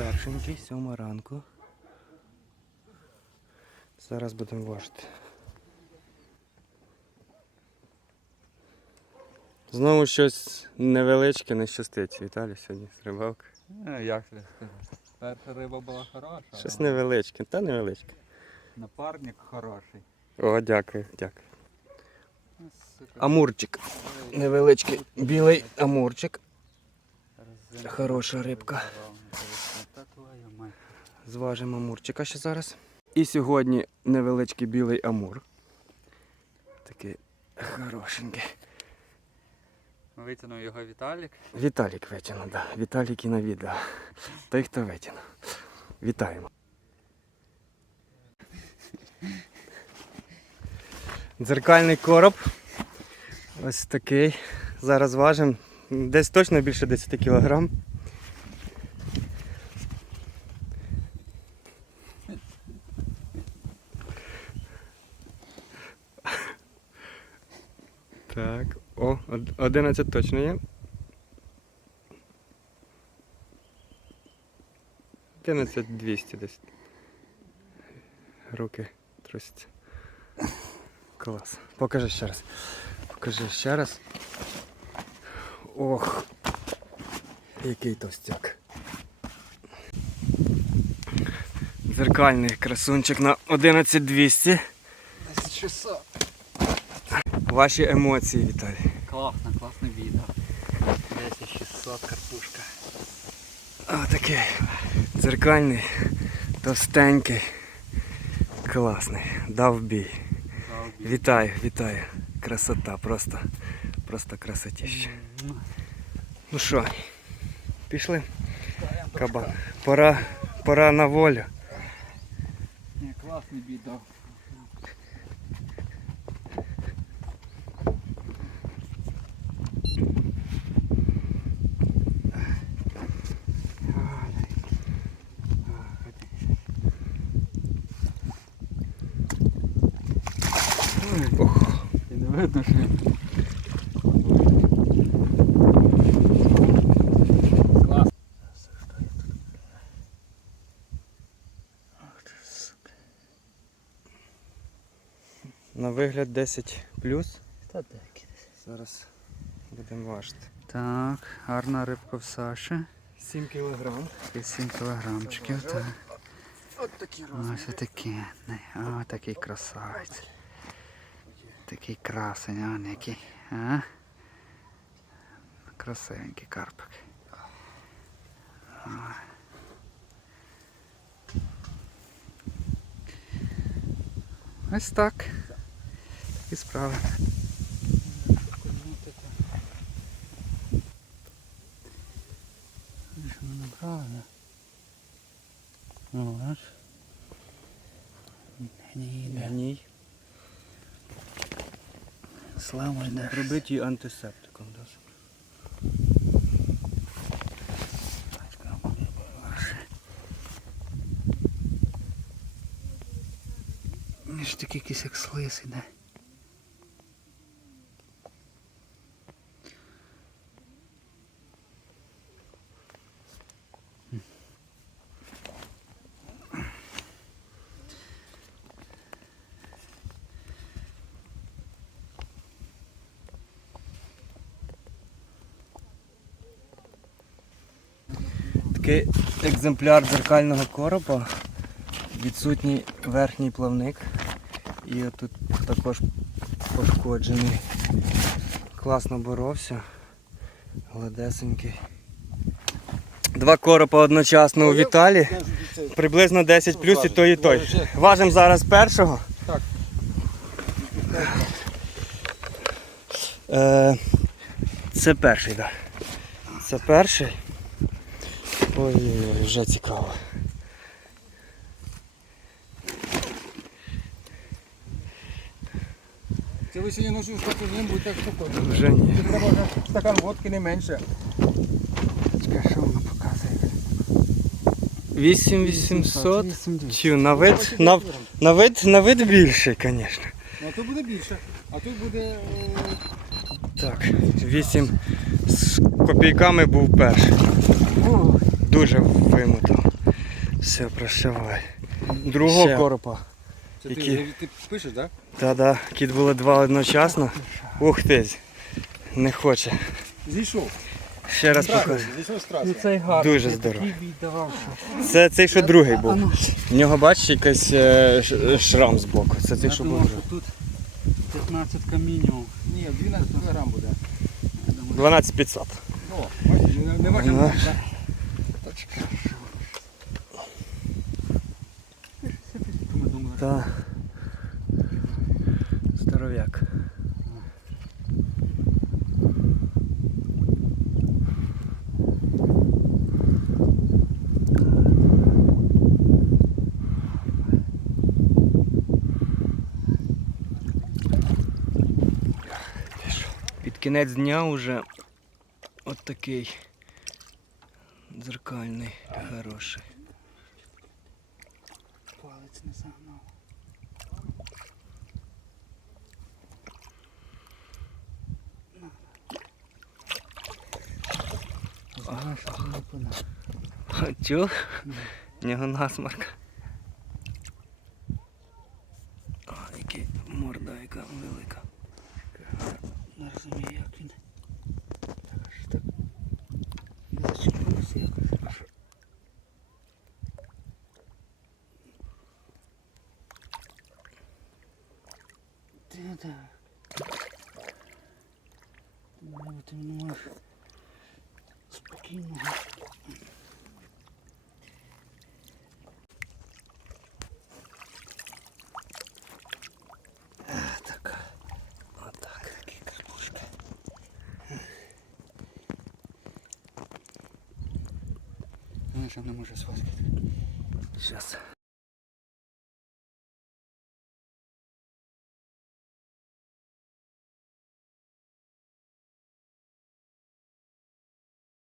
першенький, сьома ранку. Зараз будемо важити. Знову щось невеличке не щастить. Віталій сьогодні з рибалки. Е, Як сказати? Перша риба була хороша. Щось але невеличке, та невеличке. Напарник хороший. О, дякую, дякую. Ну, Амурчик. Невеличкий білий амурчик. Хороша рибка. Зважимо амурчика ще зараз. І сьогодні невеличкий білий амур. Такий хорошенький. Витягнув його Віталік. Віталік витягнув, да. Віталік і на відео. Той, хто витягнув. Вітаємо. Дзеркальний короб. Ось такий. Зараз важимо. Десь точно більше 10 кілограм. Так, о, 11 точно є. 11 200 десь. Руки трусяться. Клас. Покажи ще раз. Покажи ще раз. Ох. Який товстяк. Дзеркальний красунчик на 11200. 600. Ваші емоції, Віталій. Класно, класне відео. 10600 карпушка. Отакий. Дзеркальний, товстенький. Класний. Дав бій. Вітаю, вітаю. Красота, просто, просто красотіща. Ну що, пішли? Кабан. Пора, пора на волю. Класне відео. Ох, І не видно, що на вигляд 10 плюс. Та деякі. Зараз будемо важити. Так, гарна рибка в Саші. 7 кілограм. І 7 кілограмчиків. Так. От такі Ось такий красавець. Такий красень, а який. А? Красивенький карпик. Ось так. І справи. Правильно. Ну, бачиш? Ні, йде. Гній. Слава йде. Робить її антисептиком. Він такий якийсь як слиз іде. Такий екземпляр дзеркального коропа. Відсутній верхній плавник. І отут також пошкоджений. Класно боровся. Гладесенький. Два коропа одночасно у Віталі. Приблизно 10 плюс і той, і той. Важимо зараз першого. Так. Е, це перший, так. Да. Це перший. Ой, вже цікаво. Це ви сьогодні ночі спокійним, будьте спокійні. Вже ні. Це треба вже стакан водки не менше. Чекай, що воно показує? 8800. 80. Чи на вид, на, на вид, на вид більше, звісно. Ну, а тут буде більше. А тут буде е, Так, 8 з копійками був перший. Дуже вимотав. Все, прощавай. Другого Ще. коропа. Це Які? ти, ти пишеш, так? Та-да, кіт було два одночасно. Ух ти. Не хоче. Зійшов. Ще раз покажу. Зійшов з цей гарний. Дуже що... Це цей, що другий був. ну, В нього бачиш якийсь е, шрам з боку. Це цей, що був. тут 15 мінімум. Ні, 12 кг буде. 12 500. О, бачиш, не, не важко. Ну. так? ми думали, що Та. Здоров'як. Під кінець дня вже от такий дзеркальний, хороший. Знаєш, що не понад. Чув? В нього насмарк. О, морда, яка велика. Не розумію, як він. Аж так. Не зачепився якось. Ти да. Ти не можеш Вона ж не може сфоткати. Зараз.